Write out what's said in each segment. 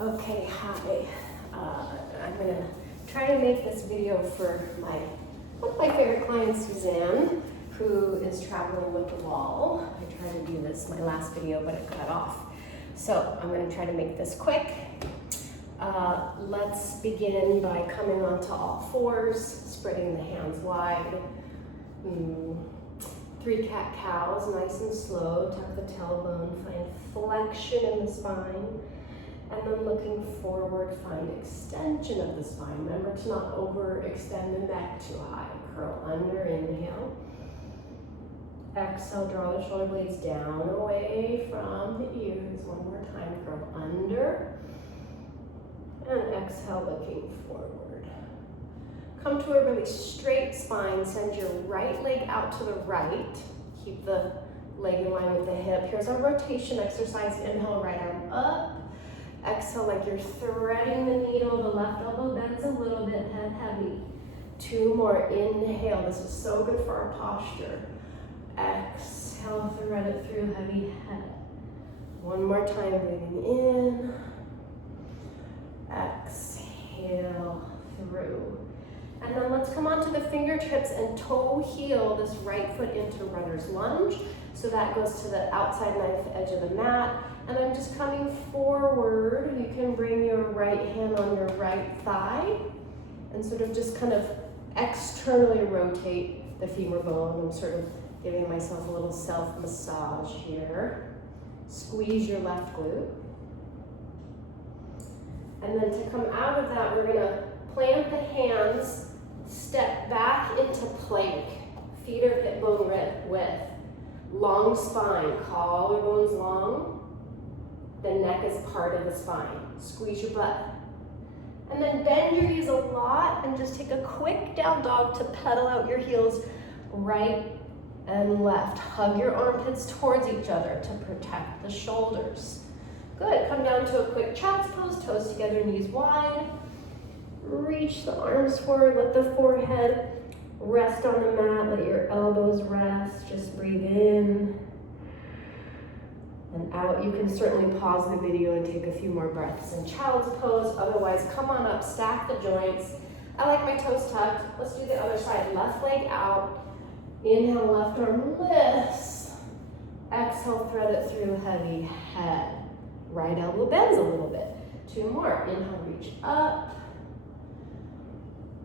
Okay, hi. I'm gonna try to make this video for one of my favorite clients, Suzanne, who is traveling with the wall. I tried to do this my last video, but it cut off. So I'm gonna try to make this quick. Let's begin by coming onto all fours, spreading the hands wide. 3 cat-cows, nice and slow. Tuck the tailbone, find flexion in the spine. And then looking forward, find extension of the spine. Remember to not overextend the neck too high. Curl under, inhale. Exhale, draw the shoulder blades down away from the ears. One more time, curl under. And exhale, looking forward. Come to a really straight spine. Send your right leg out to the right. Keep the leg in line with the hip. Here's our rotation exercise. Inhale, right arm up. Exhale like you're threading the needle. The left elbow bends a little bit, head heavy. 2 more. Inhale. This is so good for our posture. Exhale, thread it through, heavy head. 1 more time, breathing in. Exhale through. And then let's come onto the fingertips and toe heel this right foot into runner's lunge. So that goes to the outside knife edge of the mat. And I'm just coming forward. You can bring your right hand on your right thigh and sort of just kind of externally rotate the femur bone. I'm sort of giving myself a little self-massage here. Squeeze your left glute. And then to come out of that, we're gonna plant the hands, step back into plank. Feet are hip bone width. Long spine, collarbones long. The neck is part of the spine. Squeeze your butt. And then bend your knees a lot and just take a quick down dog to pedal out your heels right and left. Hug your armpits towards each other to protect the shoulders. Good, come down to a quick child's pose, toes together, knees wide. Reach the arms forward, let the forehead rest on the mat, let your elbows rest, just breathe in and out. You can certainly pause the video and take a few more breaths in child's pose. Otherwise, come on up, stack the joints. I like my toes tucked. Let's do the other side. Left leg out. Inhale, left arm lifts. Exhale, thread it through, heavy head. Right elbow bends a little bit. 2 more. Inhale, reach up.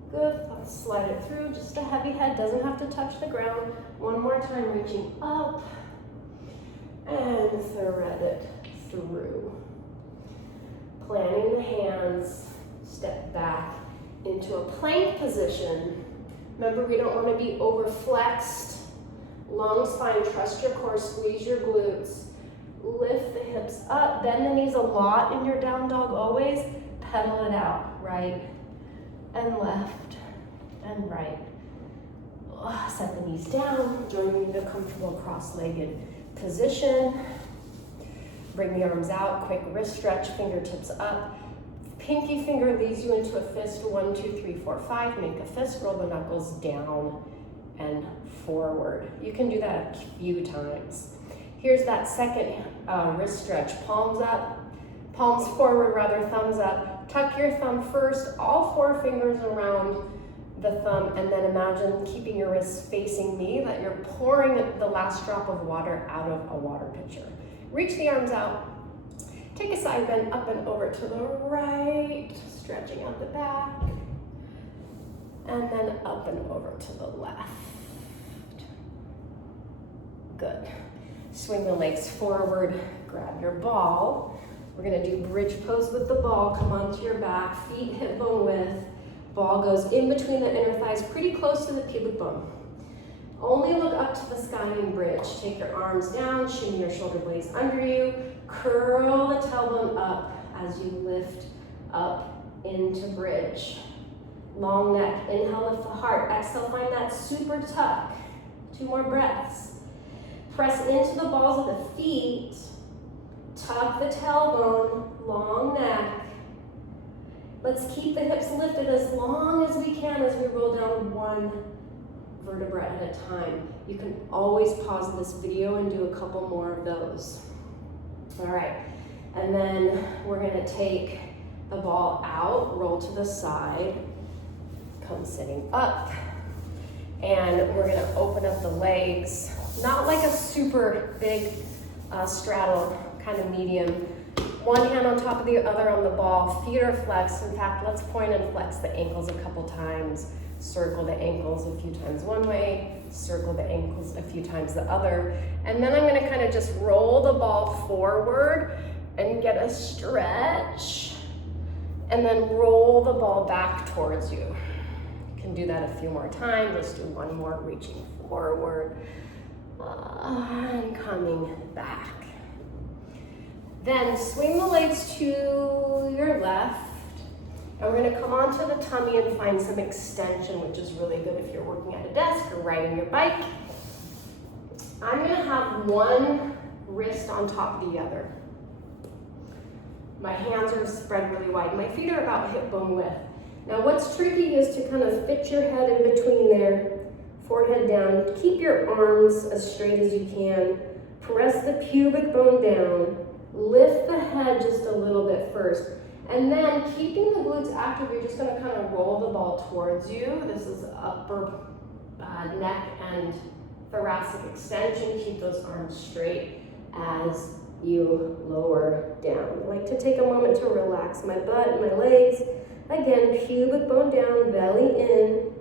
Good. Slide it through. Just a heavy head. Doesn't have to touch the ground. 1 more time, reaching up. And thread it through. Planting the hands, step back into a plank position. Remember, we don't want to be over flexed. Long spine, trust your core, squeeze your glutes. Lift the hips up, bend the knees a lot in your down dog always. Pedal it out, right and left and right. Set the knees down, join me in a comfortable cross-legged position. Bring the arms out, quick wrist stretch, fingertips up. Pinky finger leads you into a fist. 1, 2, 3, 4, 5. Make a fist, roll the knuckles down and forward. You can do that a few times. Here's that second wrist stretch. Palms up, palms forward, rather, thumbs up. Tuck your thumb first, all 4 fingers around the thumb, and then imagine keeping your wrists facing me, that you're pouring the last drop of water out of a water pitcher. Reach the arms out. Take a side bend up and over to the right, stretching out the back. And then up and over to the left. Good. Swing the legs forward, grab your ball. We're gonna do bridge pose with the ball. Come onto your back, feet hip bone width. Ball goes in between the inner thighs, pretty close to the pubic bone. Only look up to the sky and bridge. Take your arms down, shimmy your shoulder blades under you. Curl the tailbone up as you lift up into bridge. Long neck, inhale, lift the heart. Exhale, find that super tuck. 2 more breaths. Press into the balls of the feet. Tuck the tailbone, long neck. Let's keep the hips lifted as long as we can as we roll down 1 vertebra at a time. You can always pause this video and do a couple more of those. All right, And then we're gonna take the ball out, roll to the side, come sitting up, and we're gonna open up the legs, not like a super big straddle, kind of medium. One hand on top of the other on the ball, feet are flexed. In fact, let's point and flex the ankles a couple times. Circle the ankles a few times one way, circle the ankles a few times the other. And then I'm gonna kind of just roll the ball forward and get a stretch, and then roll the ball back towards you. You can do that a few more times. Let's do one more, reaching forward and coming back. Then swing the legs to your left, and we're gonna come onto the tummy and find some extension, which is really good if you're working at a desk or riding your bike. I'm gonna have one wrist on top of the other. My hands are spread really wide. My feet are about hip bone width. Now what's tricky is to kind of fit your head in between there, forehead down. Keep your arms as straight as you can. Press the pubic bone down. Lift the head just a little bit first. And then keeping the glutes active, you're just gonna kind of roll the ball towards you. This is upper neck and thoracic extension. Keep those arms straight as you lower down. I like to take a moment to relax my butt and my legs. Again, pubic bone down, belly in.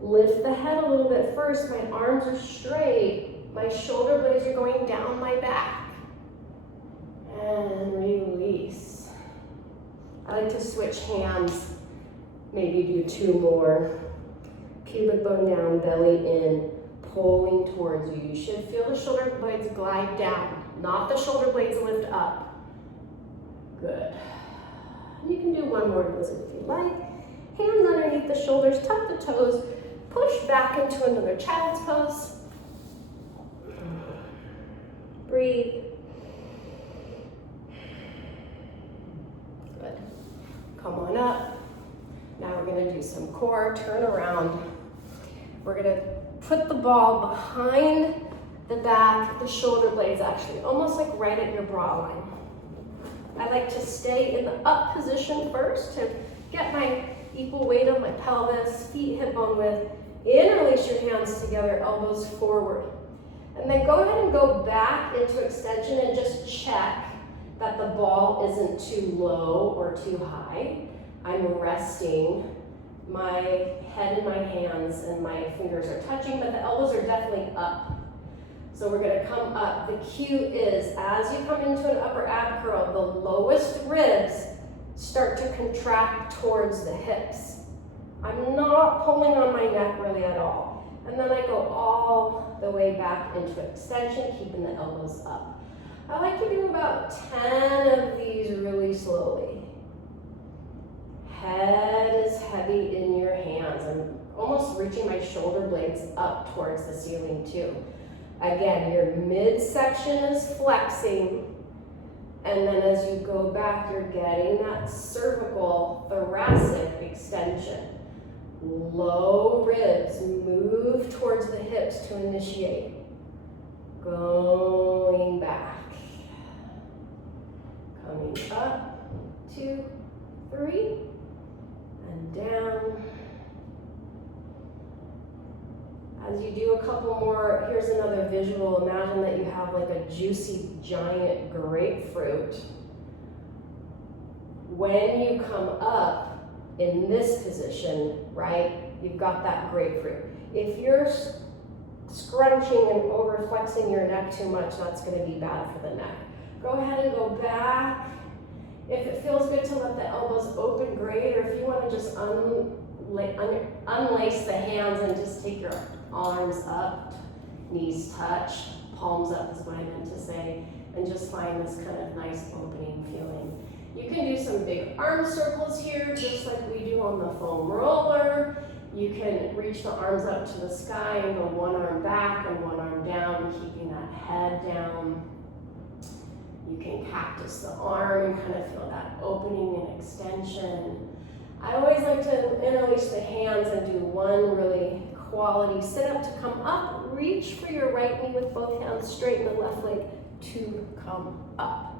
Lift the head a little bit first. My arms are straight. My shoulder blades are going down my back. And release. I like to switch hands, maybe do two more. Pubic bone down, belly in, pulling towards you. You should feel the shoulder blades glide down, not the shoulder blades lift up. Good. You can do one more of those if you like. Hands underneath the shoulders, tuck the toes, push back into another child's pose. Breathe. Good. Come on up. Now we're gonna do some core, turn around. We're gonna put the ball behind the back, the shoulder blades actually, almost like right at your bra line. I like to stay in the up position first to get my equal weight on my pelvis, feet hip bone width. Interlace your hands together, elbows forward. And then go ahead and go back into extension and just check that the ball isn't too low or too high. I'm resting. My head in my hands and my fingers are touching, but the elbows are definitely up. So we're gonna come up. The cue is, as you come into an upper ab curl, the lowest ribs start to contract towards the hips. I'm not pulling on my neck really at all. And then I go all the way back into extension, keeping the elbows up. I like to do about 10 of these really slowly. Head is heavy in your hands. I'm almost reaching my shoulder blades up towards the ceiling too. Again, your midsection is flexing, and then as you go back, you're getting that cervical thoracic extension. Low ribs, move towards the hips to initiate. Going back. Coming up, 2, 3, and down. As you do a couple more, here's another visual. Imagine that you have like a juicy, giant grapefruit. When you come up in this position, right, you've got that grapefruit. If you're scrunching and over flexing your neck too much, that's going to be bad for the neck. Go ahead and go back. If it feels good to let the elbows open, great. Or if you want to just unlace the hands and just take your arms up, knees touch, palms up is what I meant to say, and just find this kind of nice opening feeling. You can do some big arm circles here, just like we do on the foam roller. You can reach the arms up to the sky and go one arm back and one arm down, keeping that head down. You can cactus the arm and kind of feel that opening and extension. I always like to interlace the hands and do one really quality sit up to come up. Reach for your right knee with both hands straight and the left leg to come up.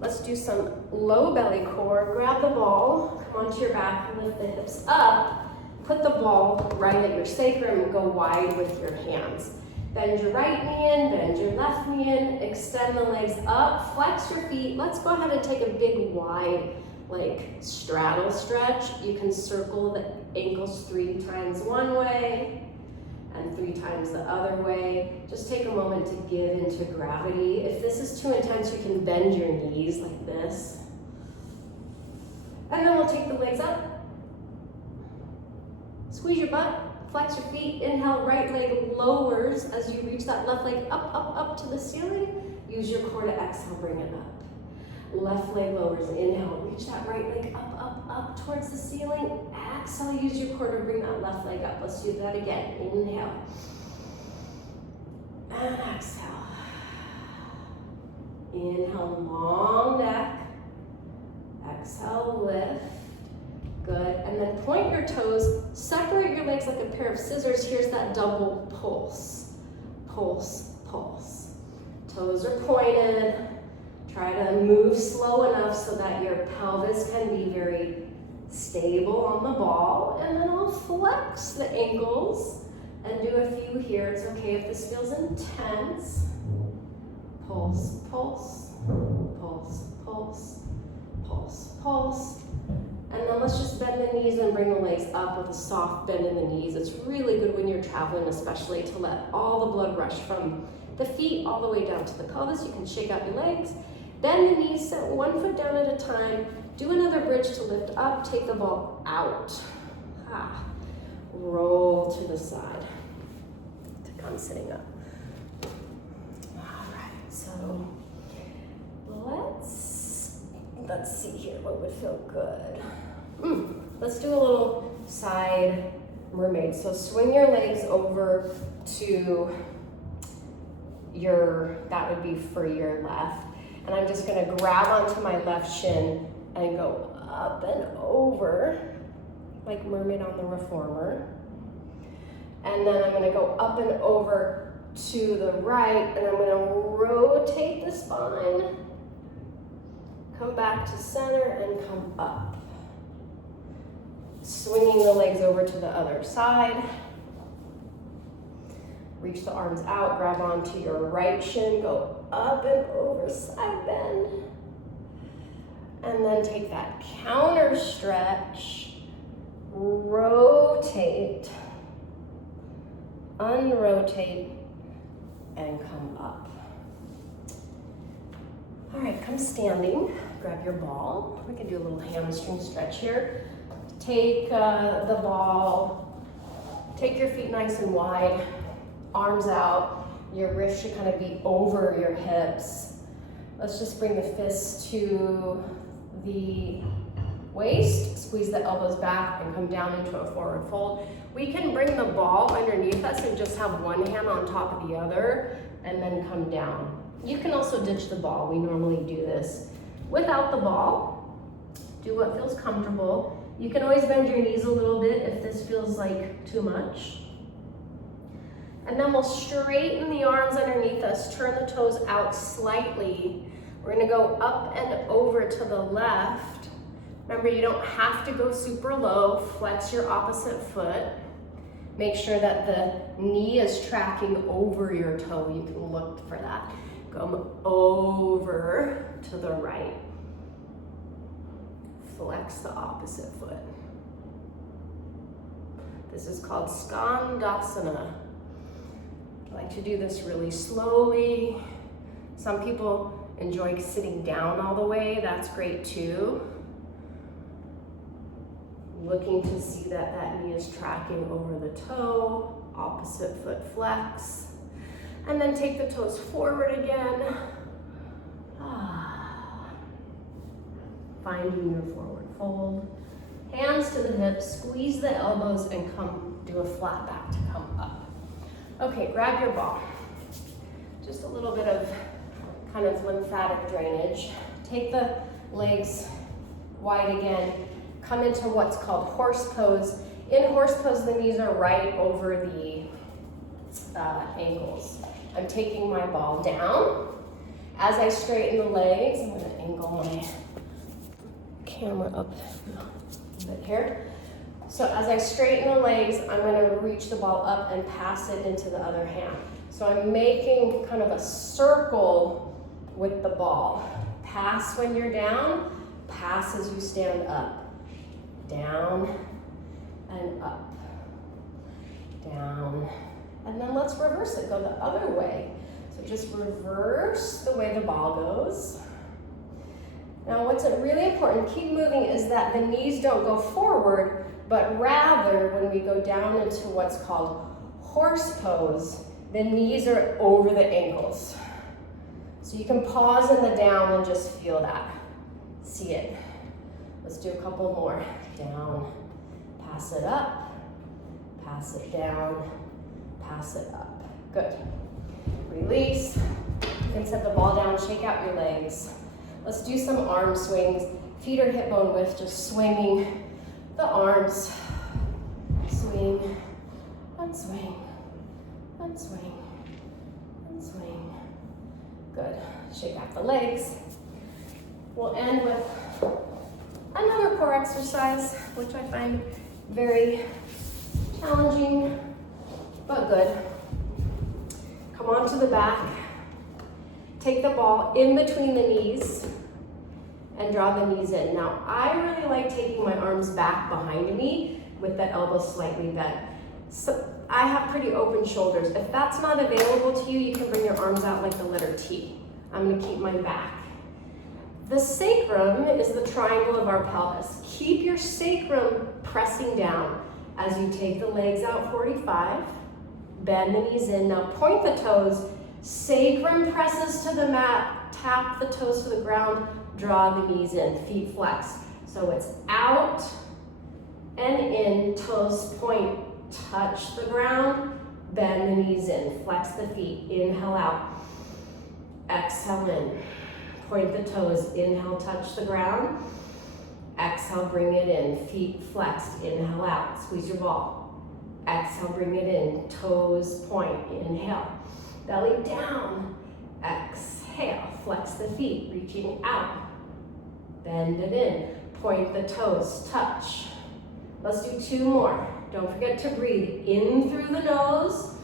Let's do some low belly core. Grab the ball, come onto your back, lift the hips up. Put the ball right at your sacrum and go wide with your hands. Bend your right knee in, bend your left knee in, extend the legs up, flex your feet. Let's go ahead and take a big wide like straddle stretch. You can circle the ankles 3 times one way and 3 times the other way. Just take a moment to give into gravity. If this is too intense, you can bend your knees like this. And then we'll take the legs up. Squeeze your butt, flex your feet, inhale, right leg lowers as you reach that left leg up, up, up to the ceiling. Use your core to exhale, bring it up. Left leg lowers, inhale, reach that right leg up, up, up towards the ceiling. Exhale, use your core to bring that left leg up. Let's do that again. Inhale. And exhale. Inhale, long neck. Exhale, lift. Good, and then point your toes, separate your legs like a pair of scissors. Here's that double pulse. Pulse, pulse. Toes are pointed. Try to move slow enough so that your pelvis can be very stable on the ball. And then I'll flex the ankles and do a few here. It's okay if this feels intense. Pulse, pulse, pulse, pulse, pulse, pulse. And then let's just bend the knees and bring the legs up with a soft bend in the knees. It's really good when you're traveling, especially to let all the blood rush from the feet all the way down to the pelvis. You can shake out your legs, bend the knees, set one foot down at a time. Do another bridge to lift up, take the ball out. Roll to the side to come sitting up. All right, so let's see here what would feel good. Let's do a little side mermaid. So swing your legs over to that would be for your left. And I'm just gonna grab onto my left shin and go up and over, like mermaid on the reformer. And then I'm gonna go up and over to the right, and I'm gonna rotate the spine. Come back to center and come up. Swinging the legs over to the other side. Reach the arms out, grab onto your right shin, go up and over, side bend. And then take that counter stretch, rotate, unrotate, and come up. All right, come standing. Grab your ball. We can do a little hamstring stretch here. Take the ball, take your feet nice and wide, arms out. Your wrist should kind of be over your hips. Let's just bring the fists to the waist, squeeze the elbows back and come down into a forward fold. We can bring the ball underneath us and just have one hand on top of the other and then come down. You can also ditch the ball. We normally do this without the ball. Do what feels comfortable. You can always bend your knees a little bit if this feels like too much. And then we'll straighten the arms underneath us, turn the toes out slightly. We're gonna go up and over to the left. Remember, you don't have to go super low. Flex your opposite foot. Make sure that the knee is tracking over your toe. You can look for that. Come over to the right. Flex the opposite foot. This is called Skandasana. I like to do this really slowly. Some people enjoy sitting down all the way. That's great too. Looking to see that that knee is tracking over the toe. Opposite foot flex. And then take the toes forward again. Finding your forward fold. Hands to the hips, squeeze the elbows and come do a flat back to come up. Okay, grab your ball. Just a little bit of kind of lymphatic drainage. Take the legs wide again. Come into what's called horse pose. In horse pose, the knees are right over the ankles. I'm taking my ball down, As I straighten the legs, I'm gonna angle my camera up a bit here. So as I straighten the legs, I'm gonna reach the ball up and pass it into the other hand. So I'm making kind of a circle with the ball. Pass when you're down, pass as you stand up. Down and up. Down. And then let's reverse it, go the other way. So just reverse the way the ball goes. Now what's really important, keep moving, is that the knees don't go forward, but rather when we go down into what's called horse pose, the knees are over the ankles. So you can pause in the down and just feel that, see it. Let's do a couple more. Down, pass it up, pass it down, pass it up. Good. Release. You can set the ball down, shake out your legs. Let's do some arm swings. Feet are hip bone width, just swinging the arms. Swing, and swing, and swing, and swing. Good. Shake out the legs. We'll end with another core exercise, which I find very challenging, but good. Come onto the back. Take the ball in between the knees and draw the knees in. Now, I really like taking my arms back behind me with the elbow slightly bent. So I have pretty open shoulders. If that's not available to you, you can bring your arms out like the letter T. I'm gonna keep mine back. The sacrum is the triangle of our pelvis. Keep your sacrum pressing down as you take the legs out 45, bend the knees in. Now point the toes, sacrum presses to the mat, tap the toes to the ground, draw the knees in, feet flex. So it's out and in, toes point, touch the ground, bend the knees in, flex the feet, inhale out, exhale in. Point the toes, inhale, touch the ground. Exhale, bring it in, feet flexed, inhale out, squeeze your ball. Exhale, bring it in, toes point, inhale. Belly down, exhale, flex the feet, reaching out. Bend it in, point the toes, touch. Let's do two more. Don't forget to breathe in through the nose.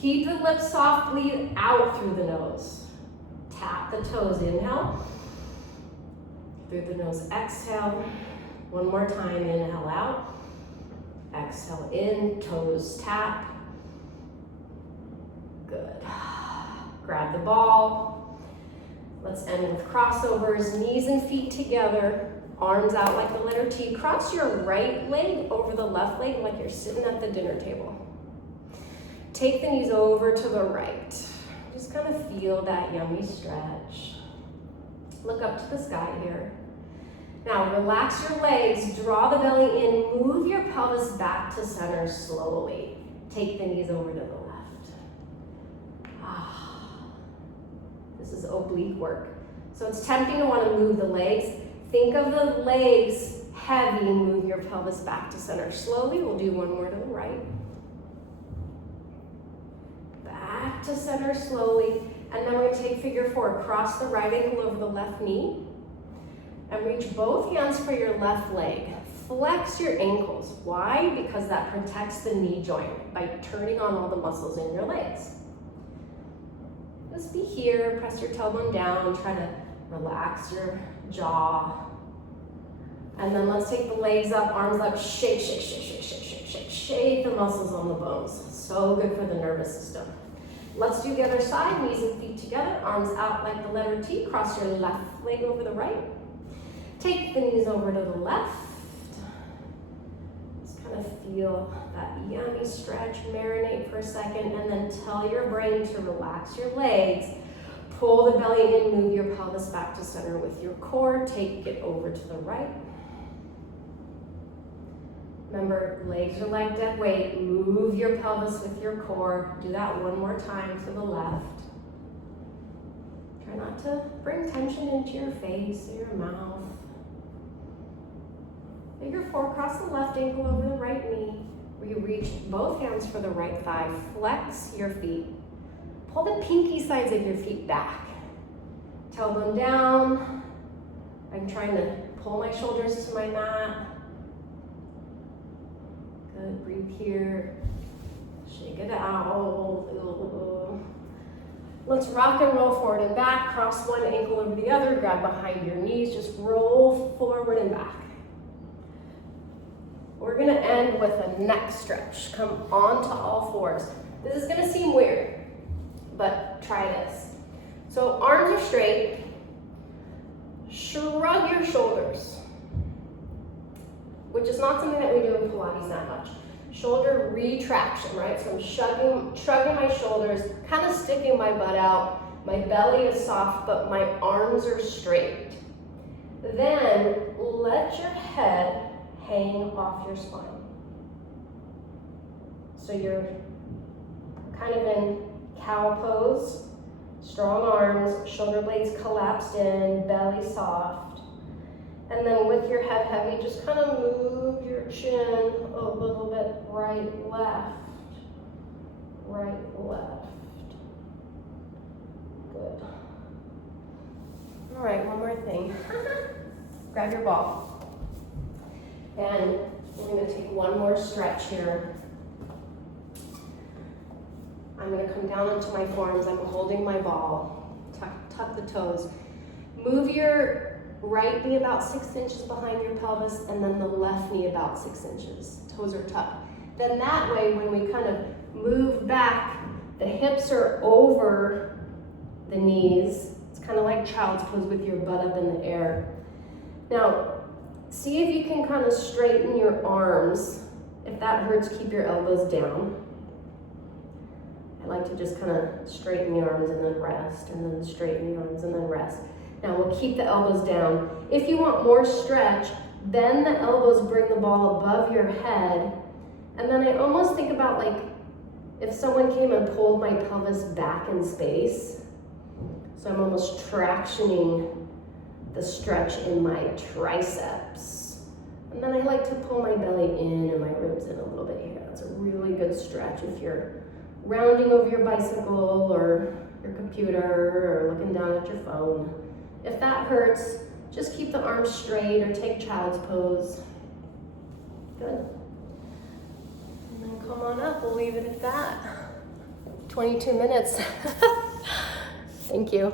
Keep the lips soft, breathe out through the nose. Tap the toes, inhale. Through the nose, exhale. One more time, inhale out. Exhale in, toes tap. Good. Grab the ball. Let's end with crossovers, knees and feet together, arms out like the letter T. Cross your right leg over the left leg like you're sitting at the dinner table. Take the knees over to the right. Just kind of feel that yummy stretch. Look up to the sky here. Now relax your legs, draw the belly in, move your pelvis back to center slowly. Take the knees over to the left. This is oblique work. So it's tempting to want to move the legs. Think of the legs heavy, move your pelvis back to center slowly. We'll do one more to the right. Back to center slowly, and then we're going to take figure four. Cross the right ankle over the left knee, and reach both hands for your left leg. Flex your ankles. Why? Because that protects the knee joint by turning on all the muscles in your legs. Just be here, press your tailbone down, try to relax your jaw. And then let's take the legs up, arms up, shake, shake, shake, shake, shake, shake, shake, shake the muscles on the bones. So good for the nervous system. Let's do the other side, knees and feet together, arms out like the letter T, cross your left leg over the right. Take the knees over to the left. Just kind of feel that yummy stretch, marinate for a second, and then tell your brain to relax your legs. Pull the belly in, move your pelvis back to center with your core, take it over to the right. Remember, legs are like dead weight. Move your pelvis with your core. Do that one more time to the left. Try not to bring tension into your face or your mouth. Figure four, cross the left ankle over the right knee. Where you reach both hands for the right thigh. Flex your feet. Pull the pinky sides of your feet back. Tailbone down. I'm trying to pull my shoulders to my mat. Good, breathe here. Shake it out. Let's rock and roll forward and back. Cross one ankle over the other. Grab behind your knees. Just roll forward and back. We're gonna end with a neck stretch. Come onto all fours. This is gonna seem weird, but try this. So arms are straight. Shrug your shoulders, which is not something that we do in Pilates that much. Shoulder retraction, right? So I'm shrugging my shoulders, kind of sticking my butt out. My belly is soft, but my arms are straight. Then let your head hang off your spine. So you're kind of in cow pose, strong arms, shoulder blades collapsed in, belly soft. And then with your head heavy, just kind of move your chin a little bit right, left. Good. All right, one more thing. Grab your ball. And we're gonna take one more stretch here. I'm gonna come down into my forearms. I'm holding my ball. Tuck the toes. Move your right knee about 6 inches behind your pelvis, and then the left knee about 6 inches. Toes are tucked. Then that way, when we kind of move back, the hips are over the knees. It's kind of like child's pose with your butt up in the air. Now, see if you can kind of straighten your arms. If that hurts, keep your elbows down. I like to just kind of straighten the arms and then rest, and then straighten the arms and then rest. Now we'll keep the elbows down. If you want more stretch, bend the elbows, bring the ball above your head. And then I almost think about like if someone came and pulled my pelvis back in space. So I'm almost tractioning the stretch in my triceps. And then I like to pull my belly in and my ribs in a little bit here. That's a really good stretch if you're rounding over your bicycle or your computer or looking down at your phone. If that hurts, just keep the arms straight or take child's pose. Good. And then come on up, we'll leave it at that. 22 minutes. Thank you.